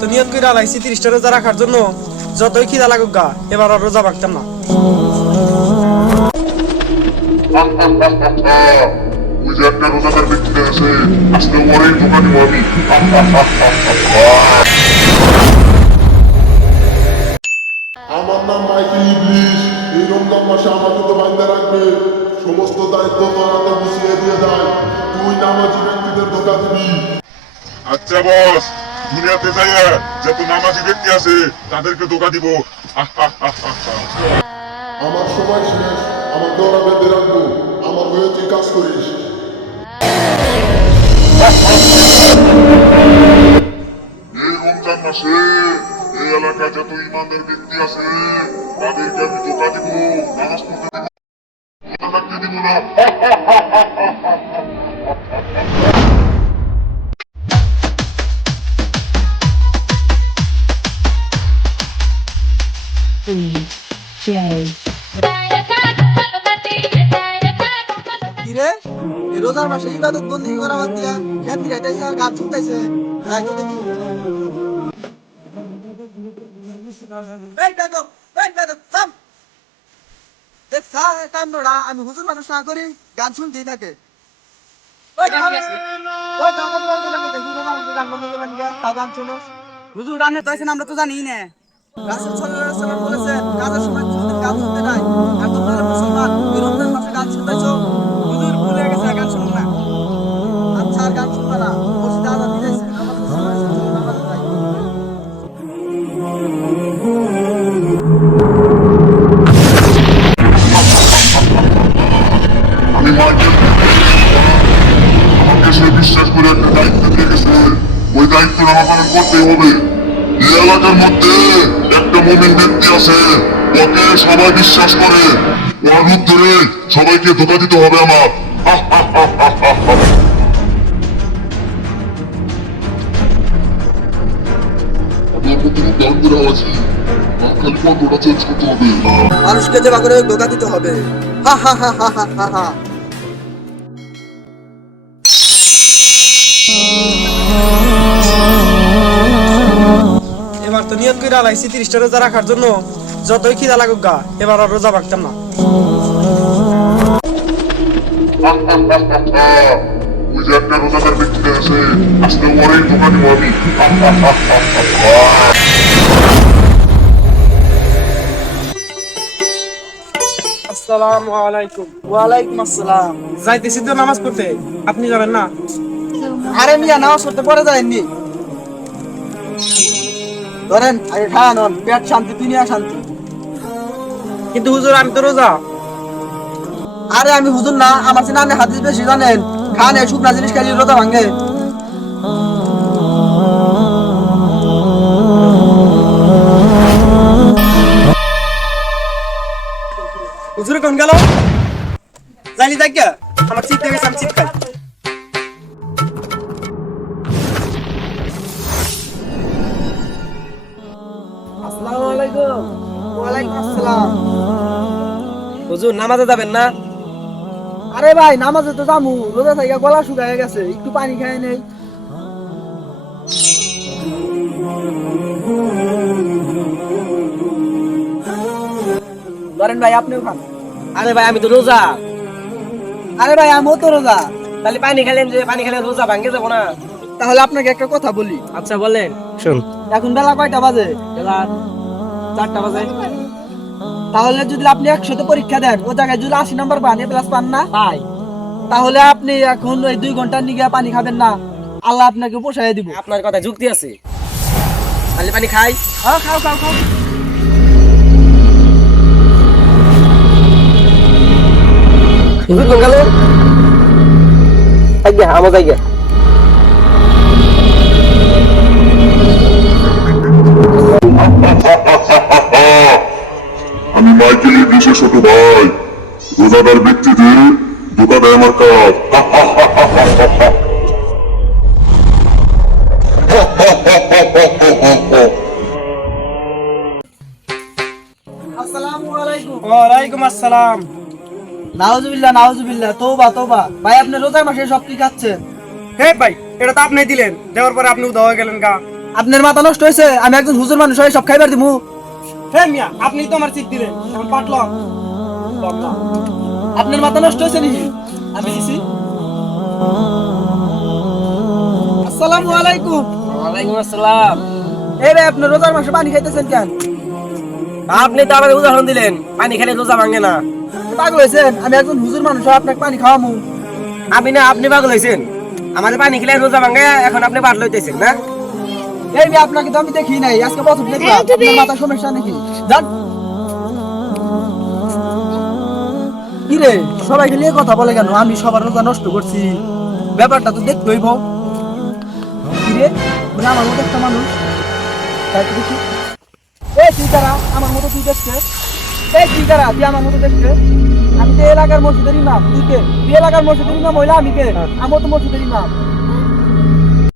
তো নিয়ত করে আলাইছি 30টা রোজা রাখার জন্য, যতই খিদা লাগুক গা এবার আর রোজা ভাঙতাম না। ওই যে একটা রোজাদার ব্যক্তি আছে, আজকে ওরেই ধোকা দিব আমি। আমার নাম মাইকেল ইবলিশ। এই রমজান মাসে আমাকে তো বান্ধা রাখবে, সমস্ত দায়িত্ব তোর হাতে বুঝিয়ে দিয়ে যায়। তুই নামাজি ব্যক্তিদের ধোকা দিবি। আচ্ছা বস, দুনিয়াতে যাইয়া যত নামাজি ব্যক্তি আছে তাদেরকে ধোকা দিব। আমার সময় শেষ, আমাকে ওরা বেঁধে রাখবো। আমার হয়ে তুই কাজ করিস। এই রমজান মাসে এই এলাকায় যত ইমানদার ব্যক্তি আছে তাদেরকে আমি ধোকা দিব, নামাজ পড়তে দিব, রোজা রাখতে দিব না। কিরে এই রোজার মাসে ইবাদত বন্দি করা বাদ দিয়া খেতে যাইতেছে আর গাছ ছুটতেছে। আমি হুজুর মানুষ না করি গান শুনতেই থাকে। হুজুর রান্না তো আমরা তো জানি না। রাসূল সাল্লাল্লাহু আলাইহি ওয়াসাল্লাম বলেছেন কাজের সময় কোনোদিন গান শুনতে নাই। আর তোমরা মুসলমান এই রমজান মাসে গান শুনতেছো। হুজুর ভুলে গেছে গান শুনুন না। আচ্ছা আর গান শুনবা না, মসজিদে আযান দিয়েছে, নামাজের সময় এসেছে, নামাজে যাই। আমি মাইকেল, আমাকে সে বিশ্বাস করে একটা দায়িত্ব দিয়ে গেছে, ওই দায়িত্ব আমার পালন করতেই হবে। এই এলাকার মধ্যে একটা মুমিন ব্যক্তি আছে, ওকে সবাই বিশ্বাস করে, ওর রূপ ধরে সবাইকে ধোকা দিতে হবে আমার। আপনার প্রতি গান ধরে আছি, খালি কন্ট্রোলটা চেঞ্জ করতে হবে। মানুষকে যে করে ধোকা দিতে হবে। হা হা হা হা হা হা হা। এবার তো নিয়ত করে আলাইছি 30টা রোজা রাখার জন্য, যতই খিদা লাগুক গা এবার আর রোজা ভাঙতাম না। ওই যে একটা রোজাদার ব্যক্তি আছে, আজকে ওরেই ধোকা দিব আমি। আসসালামু আলাইকুম। ওয়ালাইকুম আসসালাম। যাইতেছি তো নামাজ পড়তে, আপনি যাবেন না? আরে মিয়া নামাজ পড়তে পরে যায়নি। ধরেন আগে খান, পেট শান্তি, দুনিয়া শান্তি। কিন্তু হুজুর আমি তো রোজা। আরে আমি হুজুর না, আমার চেয়ে আপনি হাদিস বেশি জানেন। খান এই শুকনা জিনিস খাইলে রোজা ভাঙে। হুজুর কোন গেল? জানি দেখ আমার চিৎ দেখেছে, আমি চিৎ খাই। আসসালামু আলাইকুম। ওয়ালাইকুম আসসালাম। হুজুর নামাজে যাবেন না? আরে ভাই নামাজে তো যামু, রোজা থেকে গলা শুকায় গেছে, একটু পানি খাই নেই। ধরেন ভাই আপনিও খান। আরে ভাই আমি তো রোজা। আরে ভাই আমিও তো রোজা। তাহলে পানি খেলেন, যে পানি খেলে রোজা ভাঙে যাবো না। তাহলে আপনাকে একটা কথা বলি। আচ্ছা বলেন। শুন, এখন বেলা কয়টা বাজে? বেলা 4টা বাজে। তাহলে যদি আপনি 100তে পরীক্ষা দেন, ও জায়গায় যদি 80 নাম্বার পান, এ প্লাস পান না, তাই তাহলে আপনি এখন ওই 2 ঘন্টার নিগে পানি খাবেন না, আল্লাহ আপনাকে পোষায় দিব। আপনার কথা যুক্তি আছে। তাহলে পানি খাই। হ্যাঁ খাও খাও খাও। হুজুর কোন গেল? আজ্ঞা আমার জায়গা। আমি মাইকেল ইবলিশের ছোট ভাই, রোজাদার ব্যক্তিদের ধোকা দেয় আমার কাজ। আসসালামু আলাইকুম। ওয়ালাইকুম আসসালাম। নাউজুবিল্লাহ নাউজুবিল্লাহ, তওবা তওবা। ভাই আপনি রোজার মাসে সব কি খাচ্ছেন? হে ভাই, এটা তো আপনি দিলেন, দেওয়ার পরে আপনি উদা হয়ে গেলেন গা। আপনার মাথা নষ্ট হয়েছে? আমি একজন হুজুর মানুষ হয়ে সব খাইবার দিমু। হ্যাঁ মিয়া, আপনি তো আমার চিট দিলেন, এখন পাটলাম। আপনার মাথা নষ্ট হয়েছে নাকি? আমি দিছি। আসসালামু আলাইকুম। ওয়ালাইকুম আসসালাম। এই রে, আপনি রোজার মাসে পানি খাইতেছেন কেন? আপনি তো আমাদের উদাহরণ দিলেন, পানি খেলে রোজা ভাঙে না। পাগল হয়েছেন? আমি একজন হুজুর মানুষ হয়ে আপনাকে পানি খাওয়ামু। আপনি পাগল হয়েছেন? আমাদের পানি খেলে রোজা ভাঙে, এখন আপনি বাদ লইতেছেন না? এই মেয়ে, আপনাকে তো আমি দেখি নাই, আজকে প্রথম দেখলাম। আপনার মাথা সমস্যা নাকি? যান। কি রে, সবাই খালি এই কথা বলে কেন? আমি সবার রোজা নষ্ট করছি, ব্যাপারটা তো দেখতে হইব। কি রে, বলে আমার মতো একটা মানুষ, তাই তো দেখি। এই তুই কারা? আমার মতো তুই দেখছে? এই তুই কারা? তুই আমার মতো দেখছে? আমি তো এলাকার মসজিদের ইমাম। তুই কে? তুই এলাকার মসজিদের ইমাম হইলা, আমি কে? আমার তো মসজিদের ইমাম।